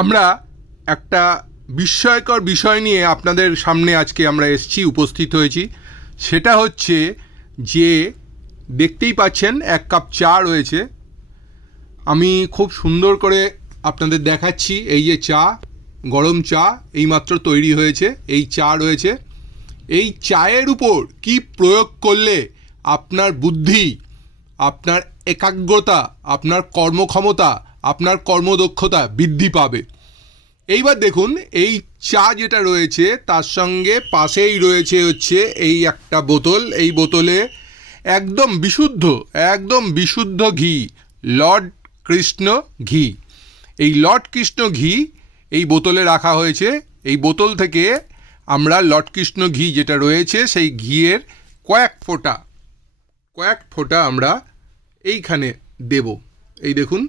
আমরা একটা বিস্ময়কর বিষয় নিয়ে আপনাদের সামনে আজকে আমরা এসেছি, উপস্থিত হয়েছি। সেটা হচ্ছে যে দেখতেই পাচ্ছেন, এক কাপ চা রয়েছে। আমি খুব সুন্দর করে আপনাদের দেখাচ্ছি, এই যে চা, গরম চা এইমাত্র তৈরি হয়েছে, এই চা রয়েছে। এই চায়ের উপর কি প্রয়োগ করলে আপনার বুদ্ধি, আপনার একাগ্রতা, আপনার কর্মক্ষমতা আপনার কর্মদক্ষতা বৃদ্ধি পাবে। এইবার দেখুন, এই চা যেটা রয়েছে, তার সঙ্গে পাশেই রয়েছে হচ্ছে এই একটা বোতল। এই বোতলে একদম বিশুদ্ধ একদম বিশুদ্ধ ঘি, লর্ড কৃষ্ণ ঘি। এই লর্ড কৃষ্ণ ঘি এই বোতলে রাখা হয়েছে। এই বোতল থেকে আমরা লর্ড কৃষ্ণ ঘি যেটা রয়েছে, সেই ঘিয়ের কয়েক ফোঁটা কয়েক ফোঁটা আমরা এইখানে দেব। এই দেখুন।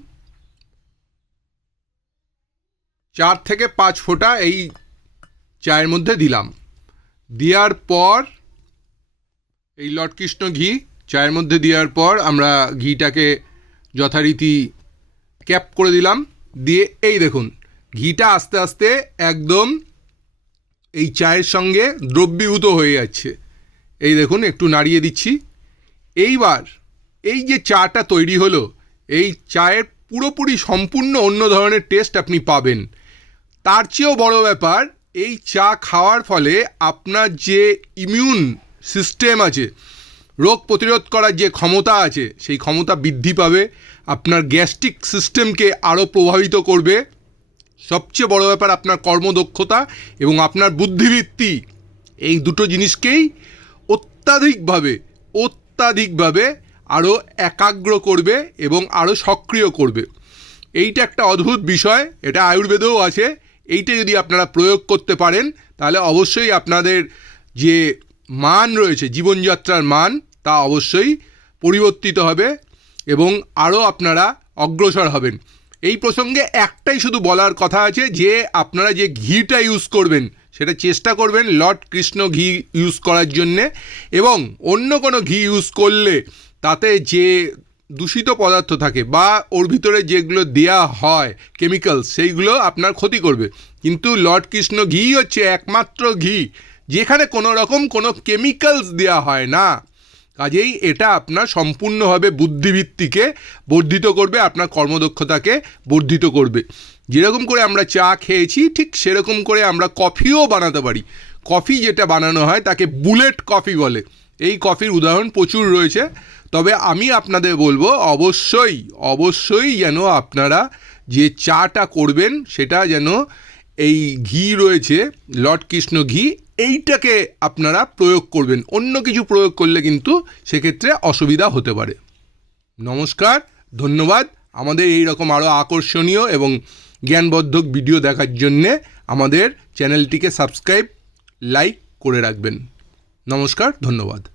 চার থেকে পাঁচ ফোঁটা এই চায়ের মধ্যে দিলাম। দেওয়ার পর এই লটকৃষ্ণ ঘি, চায়ের মধ্যে দেওয়ার পর আমরা ঘিটাকে যথারীতি ক্যাপ করে দিলাম। দিয়ে এই দেখুন, ঘিটা আস্তে আস্তে একদম এই চায়ের সঙ্গে দ্রব্যীভূত হয়ে যাচ্ছে। এই দেখুন, একটু নাড়িয়ে দিচ্ছি। এইবার এই যে চাটা তৈরি হলো, এই চায়ের পুরোপুরি সম্পূর্ণ অন্য ধরনের টেস্ট আপনি পাবেন। তার চেয়েও বড় ব্যাপার, এই চা খাওয়ার ফলে আপনার যে ইমিউন সিস্টেম আছে, রোগ প্রতিরোধ করার যে ক্ষমতা আছে, সেই ক্ষমতা বৃদ্ধি পাবে, আপনার গ্যাস্ট্রিক সিস্টেমকে আরও প্রভাবিত করবে। সবচেয়ে বড় ব্যাপার আপনার কর্মদক্ষতা এবং আপনার বুদ্ধিবৃত্তি, এই দুটো জিনিসকেই অত্যাধিকভাবে অত্যাধিকভাবে আরও একাগ্র করবে এবং আরও সক্রিয় করবে। এইটা একটা অদ্ভুত বিষয়, এটা আয়ুর্বেদেও আছে। এইটা যদি আপনারা প্রয়োগ করতে পারেন, তাহলে অবশ্যই আপনাদের যে মান রয়েছে, জীবনযাত্রার মান, তা অবশ্যই পরিবর্তিত হবে এবং আরও আপনারা অগ্রসর হবেন। এই প্রসঙ্গে একটাই শুধু বলার কথা আছে যে, আপনারা যে ঘিটা ইউজ করবেন, সেটা চেষ্টা করবেন লর্ড কৃষ্ণ ঘি ইউজ করার জন্যে এবং অন্য কোনো ঘি ইউজ করলে তাতে যে দূষিত পদার্থ থাকে বা ওর ভিতরে যেগুলো দেয়া হয় কেমিক্যালস সেইগুলো আপনার ক্ষতি করবে। কিন্তু লর্ড কৃষ্ণ ঘি হচ্ছে একমাত্র ঘি, যেখানে কোনো রকম কোনো কেমিক্যালস দেওয়া হয় না। কাজেই এটা আপনার সম্পূর্ণভাবে বুদ্ধিভিত্তিকে বর্ধিত করবে, আপনার কর্মদক্ষতাকে বর্ধিত করবে। যেরকম করে আমরা চা খেয়েছি, ঠিক সেরকম করে আমরা কফিও বানাতে পারি। কফি যেটা বানানো হয়, তাকে বুলেট কফি বলে। এই কফির উদাহরণ প্রচুর রয়েছে। তবে আমি আপনাদের বলব, অবশ্যই অবশ্যই যেন আপনারা যে চাটা করবেন, সেটা যেন এই ঘি রয়েছে, লর্ড কৃষ্ণ ঘি, এইটাকে আপনারা প্রয়োগ করবেন। অন্য কিছু প্রয়োগ করলে কিন্তু সেক্ষেত্রে অসুবিধা হতে পারে। নমস্কার, ধন্যবাদ। আমাদের এই রকম আরও আকর্ষণীয় এবং জ্ঞানবর্ধক ভিডিও দেখার জন্যে আমাদের চ্যানেলটিকে সাবস্ক্রাইব, লাইক করে রাখবেন। নমস্কার, ধন্যবাদ।